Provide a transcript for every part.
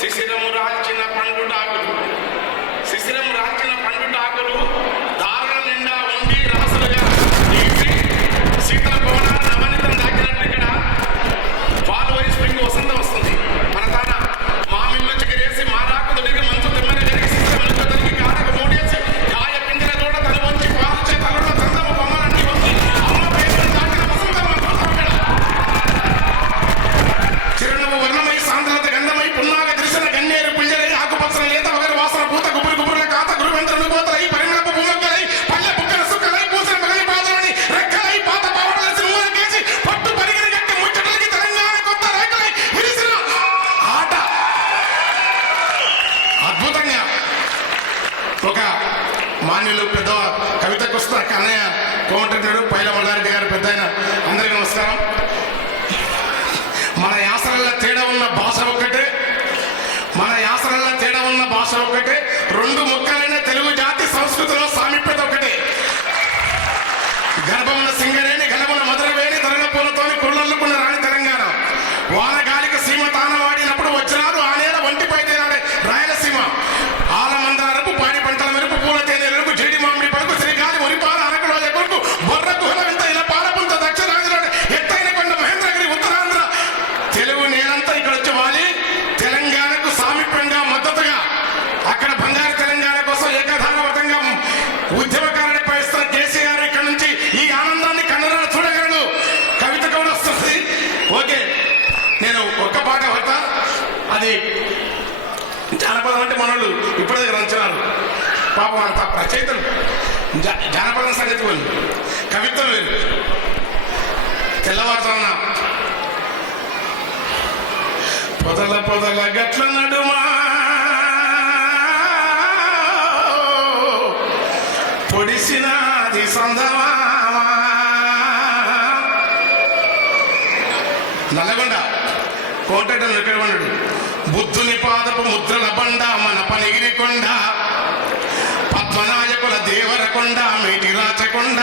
శిశిరము రాల్చిన పండుటాకులు, శిశిరము రాల్చిన పండుటాకులు దారుల నిండా ఉండి రాసులుగా తీసి శీతల భవనాలు నవనితం దాకినట్టు ఇక్కడ ఫాల్ వై స్ప్రింగ్ వసంతం వస్తుంది. మన తాన మామిళ్ళు చిగిరేసి మారాకు దొరికి మంచు తిమ్మని జరిగి శిశిరములతో దొరికి కాడకు మూడేసి కాయ పిండిల తోట తల వంచి పాల్చే తలలో చందము బొమ్మలన్నీ వచ్చి అమ్మ పేరును దాటిన వసంతం ఇక్కడ చిరునవ్వు వర్ణమై సాంద్రత గంధమై పున్నాగ దృశ్యన గన్నేరు పుంజలై ఆకుపచ్చల లేత వగరు వాసన పూత గుబురు గుబురుల కాత గురువెంత్రులు కోతలై పరిమళపు భూమక్కలై పల్లె బుక్కల సుక్కలై పూసిన మగలి పాదలని రెక్కలై పాత పావడలసి నూనె కేసి పట్టు పరిగిన గట్టి ముచ్చటలకి తెలంగాణ కొత్త రేఖలై విరిసిన ఆట. అద్భుతంగా ఒక మాన్యులు పెద్ద కవితకు వస్తున్న కన్నయ్య కోమటిరెడ్డి పైల మల్లారెడ్డి గారు పెద్ద ఆయన, అందరికీ నమస్కారం. మన యాసరల్లో తేడా ఉన్న భాష ఒక్కటే, మన యాసరల్లో తేడా ఉన్న భాష ఒక్కటే, రెండు ముక్కలైన తెలుగు జాతి సంస్కృతిలో సామీప్యత ఒకటే. గర్భమున సింగరేణి గలమున మధురవేణి ధరణ పూలతోని కుర్రల్లుకున్న రాణి తెలంగాణ. వానగాలికి సీమ తాన వాడినప్పుడు వచ్చినారు ఆ నేల ఒంటిపై తేనాడే రాయలసీమ. ఆలమందల అరుపు పాడి పంటల మెరుపు పూల తేనె ఎరుపు జీడి మామిడి పడుకు శ్రీకాళి ఉరిపాల అరకులో ఎగురుకు బొర్ర గుహల వింత ఇలా పాలపుంత దక్షిణాంధ్రలోని ఎత్తైన కొండ మహేంద్రగిరి ఉత్తరాంధ్ర తెలుగు నేలంతా ఇక్కడ వచ్చి వాలి తెలంగాణకు సామీప్యంగా మద్దతుగా అక్కడ బంగారు తెలంగాణ కోసం ఏకధారవతంగా ఉద్యమకారుని పైస్తున్న కేసీఆర్ ఇక్కడ నుంచి ఈ ఆనందాన్ని కన్నడ చూడగలడు. కవిత కూడా వస్తుంది. ఓకే, నేను ఒక్క పాట పడతా. అది జానపదం అంటే మనోళ్ళు ఇప్పుడే రంచనాలు పాపం అంత రచయితలు జానపదం సంగతి వాళ్ళు కవిత్వం వేరు. తెల్లవారుజామున పొదల పొదల గట్ల నడుమా పొడిసినది సందమా. నల్లగొండ కోటను ఎక్కడ ఉన్నాడు? బుద్ధుని పాదపు ముద్రల బండ మన పనిగిరి కొండ, పద్మనాయకుల దేవరకొండ మేటి రాచకొండ,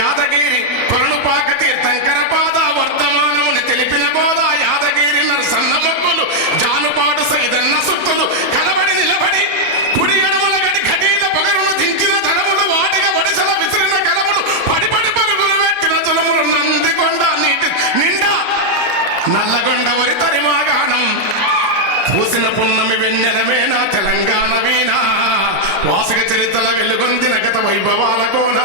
యాదగిరి కొలను పాక తీర్థంకర పాద వర్ధమానముని తెలిపిన బోధ, యాదగిరి నరసన్న మొక్కులు జానుపాటు సైదన్న సుత్తులు కలబడి నిలబడి కుడి ఎడమల గడి ఘటీల పొగరును దించిన ధనములు వాటిగా వడిసల విసిరిన కలములు పడిపడి పరుగులు పెట్టిన తులములు నందికొండ నీటి నిండా నల్లగొండ వరి తరిమాగానం పూసిన పున్నమి వెన్నెలమేనా తెలంగాణ వీణా వాసగ చరిత్రల వెలుగొందిన గత వైభవాల కోన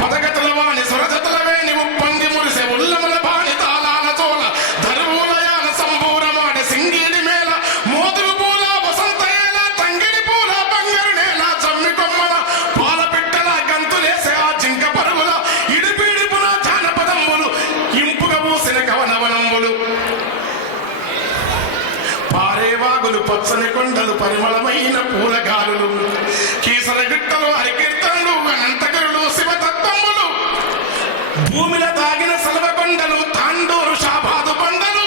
పదగతుల వాణి సురజతుల వేణి ఉప్పొంగి మురిసె ఉల్లముల బాణి తాళాల చోల దరువులయాన సంబూరమాడి సింగిడి మేళ మోదురు పూల వసంతయేల తంగిడి పూల బంగారు నేల జమ్మి కొమ్మల పాల పిట్టల గంతులేసే ఆ జింక పరుగుల ఇడిపిడిపున జానపదమ్ములు ఇంపుగా పూసిన కవనవనంబులు పారేవాగులు పచ్చని కొండలు పరిమళమైన పూలగాలులు కీసర గిట్టలు హరికీర్తనలు అనంతగరులు శివతత్వములు భూమిల తాగిన సలవకొండలు తాండూరు షాబాదు కొండలు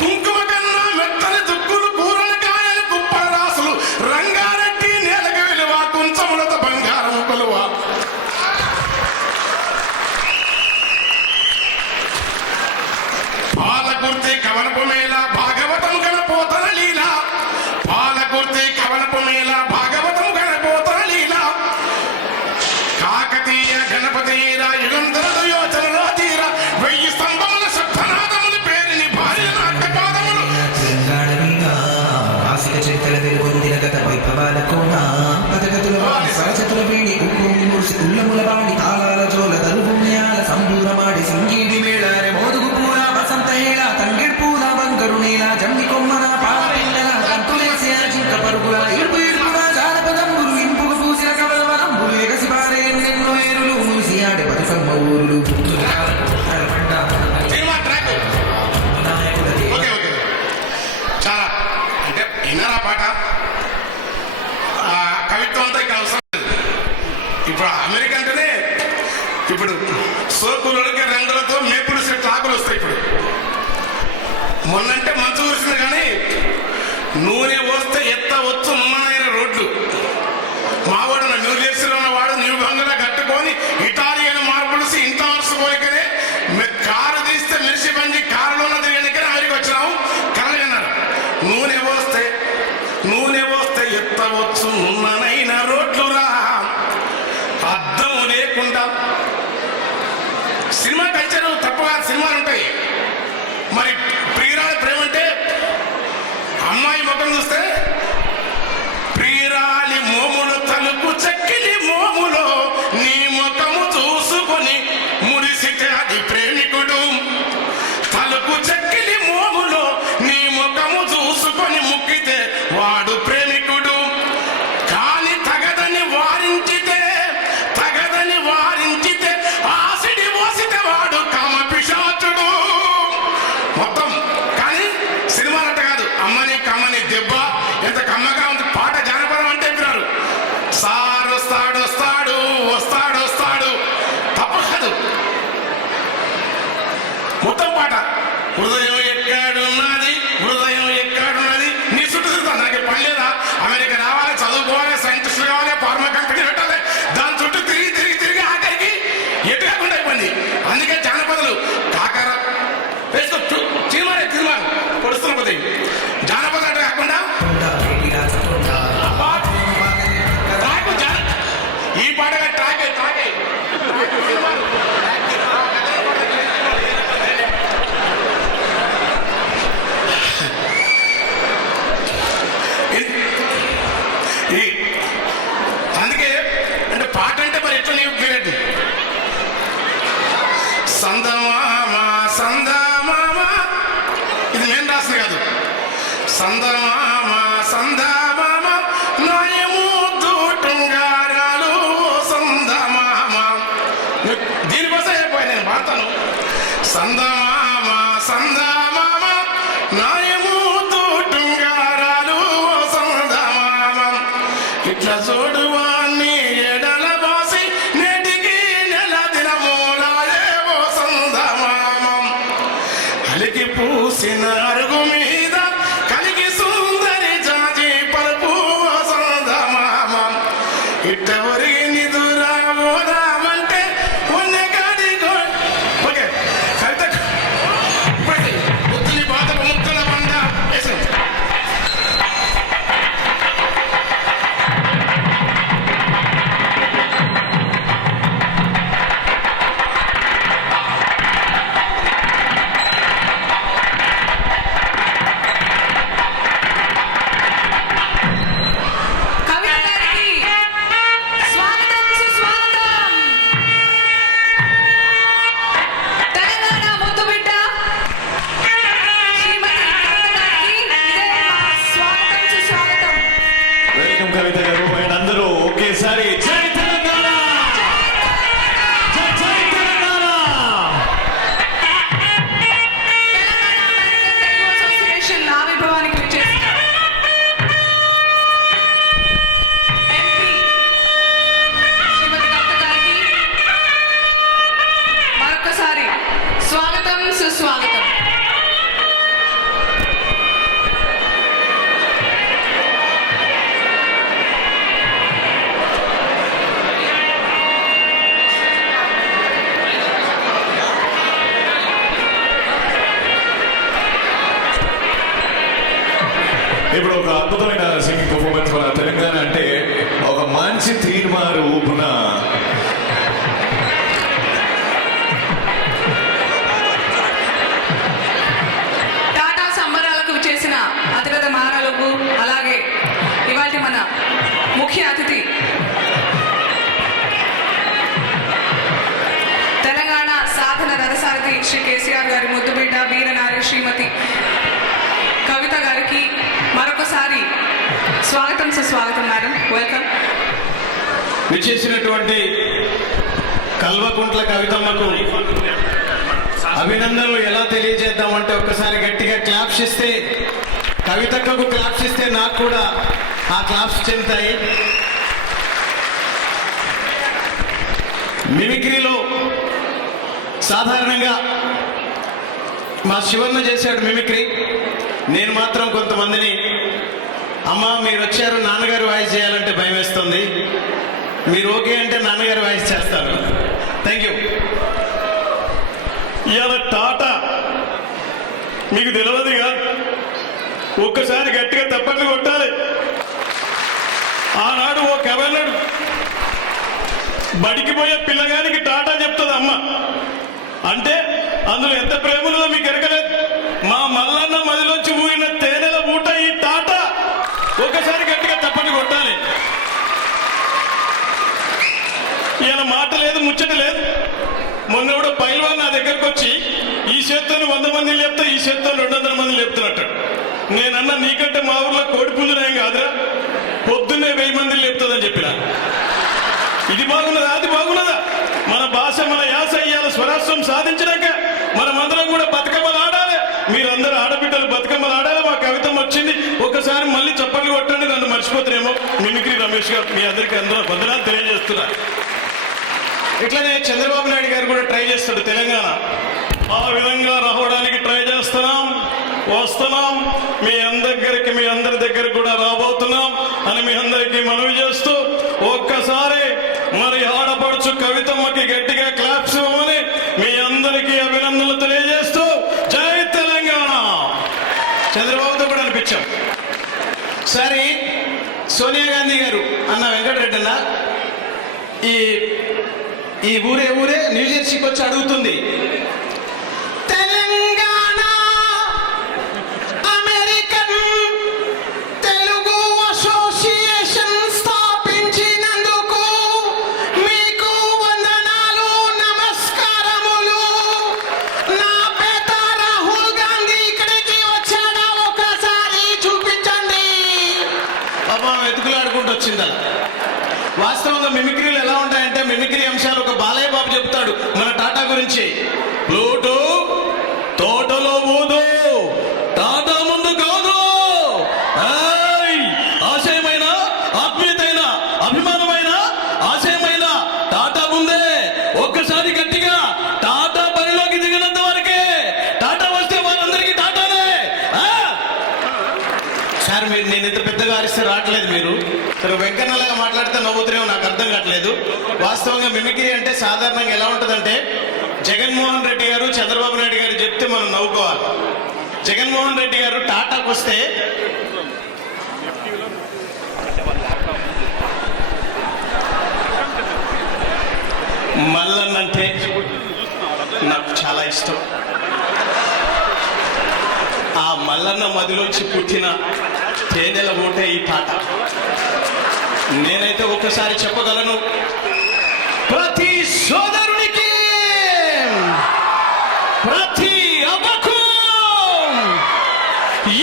కుంకుమ కన్నా మెత్తని దుక్కులు కూరల కాయలు కుప్పల రాసులు రంగారెడ్డి నేలకు విలువ కుంచములత బంగారం కొలువ. పాలకుర్తి కవనపు మేళ భాగవతం గణపోతన లీల, పాలకుర్తి కవనపు మేళ భాగవతం గణపోతన లీల, కాకతీయ గణపతి యుగంధర యోచనలో తీర వెయ్యి స్తంభముల శబ్దనాదములు పేరిని భార్య నాట్యపాదములు ఆసిక చరిత్ర వెలుగొందిన గత వైభవాల కోన పదగతుల వాణి సరచతుల వేణి ఉప్పొంగి మురిసి ఉల్లముల బాణి తాళాల జోల దరుభూమ్యాల సంబూరమాడి సింగీడి మేళారె మోదుగు పూల వసంత హేళ తంగిడి పూల బంగారు నేల జమ్మి కొమ్మన పాల పిల్లల గంతులేసే జింక పరుగుల ఇరుపు ఇరుపున జానపదంబులు ఇంపుగు పూసిన కవలవనంబులు ఎగసి పారే ఎన్నెన్నో ఏరులు మూసి ఆడే బతుకమ్మ ఊరులు సినిమా ట్రాక్ ఓకే ఓకే చాలా అంటే విన్నారా పాట? కవిత్వం అంతా ఇక్కడ అవసరం లేదు. ఇప్పుడు అమెరికా అంటేనే ఇప్పుడు సోకులొడికే రంగులతో మేపులు సెట్ ఆకులు వస్తాయి. ఇప్పుడు మొన్నంటే మంచు కురిసింది కానీ నూనె పోస్తే ఎత్త వచ్చు నున్నమైన రోడ్లు. మావాడు న్యూ జెర్సీలో ఉన్నవాడు న్యూ బంగ్లా కట్టుకొని ఇటాలియన్ మార్పులు ఇంత వరుస పోయికనే కారు తీస్తే మెరిసి బండి కారులో తిరిగినకనే అమెరికా వచ్చినాము. కలగన్నారు హృదయం ఎక్కడున్నది, హృదయం ఎక్కడున్నది, నీ చుట్టూ తిరుగుతా. నాకు పని లేదా? అమెరికా రావాలి, చదువుకోవాలి, సైంటిస్ట్ కావాలి, ఫార్మా కంపెనీ పెట్టాలి. దాని చుట్టూ తిరిగి తిరిగి తిరిగి ఆఖరికి ఎటు కాకుండా అయిపోయింది. అందుకే జానపదాలు కాకర వేసుకో తీర్మానం తీర్మానం పొడుస్తున్న కొద్ది జానపదం అంటే కాకుండా ట్రాక్ ఈ పాటగా ట్రాక్ ట్రాక్ అందుకే అంటే పాట అంటే మరి ఎట్లా నీవు పీరియడ్ సందమామ సందమామ ఇది నేను రాసింది కాదు. సందమామ సందమామ నాయము తోటుంగారాలు సందమామ దీనికోసం అయిపోయి నేను పాడతాను. సందమామ సందమామ నాయము తోటుంగారాలు సందమామ ఇట్లా చూడువాన్ని ఎడల బాసి నేటికి నెల దినమూలాయేవో సందమామం అలికి పూసిన అరుగు మీద కలిగి సుందరి జాజి పలుపు సందమామం ఇట్ట ఒరిగి నిదురా ఓదామంటే ఉన్నగాడి ఓకే కవిత ముద్దులి బాధకు ముద్దుల బండ వేసింది. కవిత గారికి స్వాగతం సుస్వాగతం. తెలంగాణ ముద్దుబిడ్డ శ్రీమతి కవిత గారికి ఇదే మా స్వాగతం సుస్వాగతం. వెల్కమ్ కవిత గారు. అండ్ అందరూ ఒకేసారి జై తెలంగాణ, జై జై తెలంగాణ. తెలంగాణ అమెరికన్ తెలుగు అసోసియేషన్ ఆవిర్భావానికి విచ్చేసిన ఎంపీ శ్రీమతి కవిత గారికి మరొకసారి స్వాగతం సుస్వాగతం. ఇప్పుడు ఒక అద్భుతమైన సింగింగ్ పర్ఫార్మెన్స్ మన తెలంగాణ అంటే ఒక మంచి తీర్మారు ఊపున టాటా సంబరాలకు విచ్చేసిన అతిరథ మహారాలకు అలాగే ఇవాళ మన ముఖ్య అతిథి తెలంగాణ సాధన రథసారథి శ్రీ కేసీఆర్ గారి ముద్దుబిడ్డ వీరనారి శ్రీమతి కవిత గారికి మరొకసారి స్వాగతం సుస్వాగతం మేడం. వెల్కమ్. విచ్చేసినటువంటి కల్వకుంట్ల కవితమ్మకు అభినందనలు ఎలా తెలియజేద్దామంటే ఒక్కసారి గట్టిగా క్లాప్స్ ఇస్తే, కవితక్కకు క్లాప్స్ ఇస్తే నాకు కూడా ఆ క్లాప్స్ చెందుతాయి. మిమిక్రీలో సాధారణంగా మా శివన్న చేశాడు మిమిక్రీ. నేను మాత్రం కొంతమందిని అమ్మ మీరు వచ్చారు నాన్నగారు వాయిస్ చేయాలంటే భయం వేస్తుంది, మీరు ఓకే అంటే నాన్నగారు వాయిస్ చేస్తారు. Thank you. ఇవాళ టాటా మీకు తెలియదు కాదు, ఒక్కసారి గట్టిగా తప్పట్లు కొట్టాలి. ఆనాడు ఓ కవెళ్ళడు బడికి పోయే పిల్లగానికి టాటా చెప్తుంది అమ్మ అంటే అందులో ఎంత ప్రేమ ఉన్నదో మీకు ఎరగలేదు. మా మల్లన్న మదిలోంచి ఊగిన తేనెల ఊట ఈ టాటా. ఒక్కసారి గట్టిగా తప్పట్లు కొట్టాలి. ఈయన మాట లేదు, ముచ్చట లేదు. మొన్న కూడా పైల్వాన్ నా దగ్గరకు వచ్చి ఈ చేత్తో 100 మందిని లేపుతా, ఈ చేత్తో 200 మందిని లేపుతున్నట్టు. నేనన్నా నీకంటే మా ఊర్లో కోడి పుంజునేం కాదురా, పొద్దున్నే 1000 మందిని లేపుతుందని చెప్పిన. ఇది బాగున్నదా అది బాగున్నదా? మన భాష మన యాస ఇయ్యాల స్వరాష్ట్రం సాధించినాక మనమందరం కూడా బతుకమ్మలు ఆడాలి. మీరందరూ ఆడబిడ్డలు బతుకమ్మలు ఆడాలి. మా కవితం వచ్చింది. ఒకసారి మళ్ళీ చప్పట్లు కొట్టండి, నన్ను మర్చిపోతారేమో. మిమిక్రీ రమేష్ గారు మీ అందరికీ అందరూ వందనాలు తెలియజేస్తున్నా. ఇట్లనే చంద్రబాబు నాయుడు గారు కూడా ట్రై చేస్తాడు తెలంగాణ. ఆ విధంగా రావడానికి ట్రై చేస్తా. వస్తున్నాం, మీ అందరి దగ్గర కూడా రాబోతున్నాం అని మీ అందరికీ మనవి చేస్తూ ఒక్కసారి మరి ఆడపడుచు కవితమ్మకి గట్టిగా క్లాప్స్ ఇవ్వమని మీ అందరికీ అభినందనలు తెలియజేస్తూ జై తెలంగాణ. చంద్రబాబుతో కూడా అనిపించాం. సరే, సోనియా గాంధీ గారు అన్న వెంకటరెడ్డి అన్న ఈ ఊరే న్యూజెర్సీకి వచ్చి అడుగుతుంది, తెలంగాణ అమెరికన్ తెలుగు అసోసియేషన్ స్థాపించినందుకు మీకు వందనాలు, నమస్కారములు. నా పేద రాహుల్ గాంధీ ఇక్కడికి వచ్చాడా ఒకసారి చూపించండి. పాపం వెతుకులాడుకుంటూ వచ్చిందా. వాస్తవంగా మిమిక్రీలు ఎలా ఉంటాయంటే, మిమిక్రీ అంశాలు ఒక బాలయ్య బాబు చెప్తాడు మన టాటా గురించి. ప్లూటో తోటలో బూదు, టాటా ముందు కాదు. ఆశయమైన, ఆత్మీయతైన, అభిమానమైన, ఆశయమైన టాటా ముందే. ఒక్కసారి గట్టిగా టాటా బరిలోకి దిగినంత వరకే. టాటా వస్తే వాళ్ళందరికీ టాటానే. సార్ మీరు నేను ఇంత పెద్దగా అరిస్తే రావట్లేదు. మీరు సరే వెంకన్నలాగా మాట్లాడితే నవ్వుతున్నామో నాకు అర్థం కావట్లేదు. వాస్తవంగా మిమిక్రీ అంటే సాధారణంగా ఎలా ఉంటుందంటే, జగన్మోహన్ రెడ్డి గారు చంద్రబాబు నాయుడు గారు చెప్తే మనం నవ్వుకోవాలి. జగన్మోహన్ రెడ్డి గారు టాటాకు వస్తే మల్లన్న అంటే నాకు చాలా ఇష్టం. ఆ మల్లన్న మదిలోంచి పుట్టిన తేనెల మూటే ఈ పాట. నేనైతే ఒక్కసారి చెప్పగలను, ప్రతి సోదరునికి, ప్రతి అమ్మకు,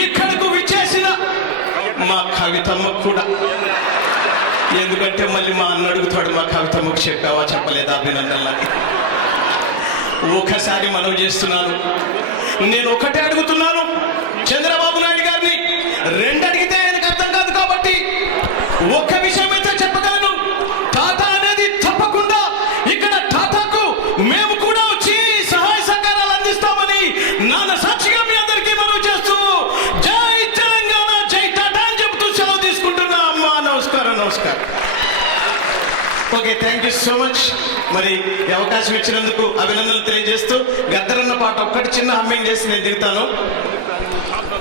ఇక్కడకు విచ్చేసిన మా కవితమ్మకు కూడా. ఎందుకంటే మళ్ళీ మా అన్న అడుగుతాడు, మా కవితమ్మకు చెప్పావా చెప్పలేదా అభినందనలని. ఒకసారి మనవి చేస్తున్నాను, నేను ఒకటే అడుగుతున్నాను చంద్రబాబు నాయుడు గారిని. రెండు అడిగితే ఆయనకు అర్థం కాదు కాబట్టి ఒక్క విషయం అయితే చెప్పగలను, టాటా అనేది తప్పకుండా ఇక్కడ టాటాకు మేము కూడా వచ్చి సహాయ సహకారాలు అందిస్తామని నాన్న సాక్షిగా మీ అందరికీ మనవి చేస్తూ జై తెలంగాణ, జై టాటా అని చెబుతూ సెలవు తీసుకుంటున్నా. అమ్మా నమస్కారం. Okay, thank you so much. మరి ఈ అవకాశం ఇచ్చినందుకు అభినందనలు తెలియజేస్తూ గద్దరన్న పాట ఒక్కటి చిన్న హమ్మింగ్ చేసి నేను దిగుతాను.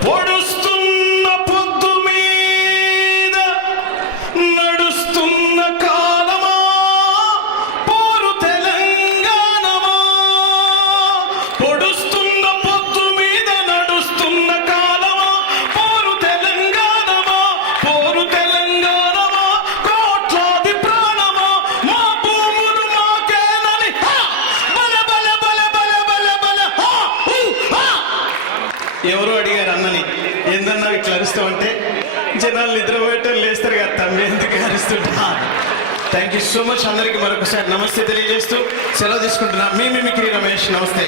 పొడుస్తున్న పొద్దు మీద నడుస్తున్న కాలమా, పోరు తెలంగాణమా. పొడుస్తున్న పొద్దు మీద నడుస్తున్న కాలమా, పోరు తెలంగాణమా. పోరు తెలంగాణమా, కోట్లాది ప్రాణమా, మా భూములు మాకేనని బల బల బల బల బల బల. ఎవరు అడిగారు అన్నని, ఏందన్నా ఇట్లా అరుస్తామంటే జనాలు నిద్రపోయేటోళ్ళు లేస్తారు కదా, తమ్మి ఎందుకు అరుస్తుంటా. Thank you so much. అందరికీ మరొకసారి నమస్తే తెలియజేస్తూ సెలవు తీసుకుంటున్నా. మీ మిమిక్రీ రమేష్. నమస్తే.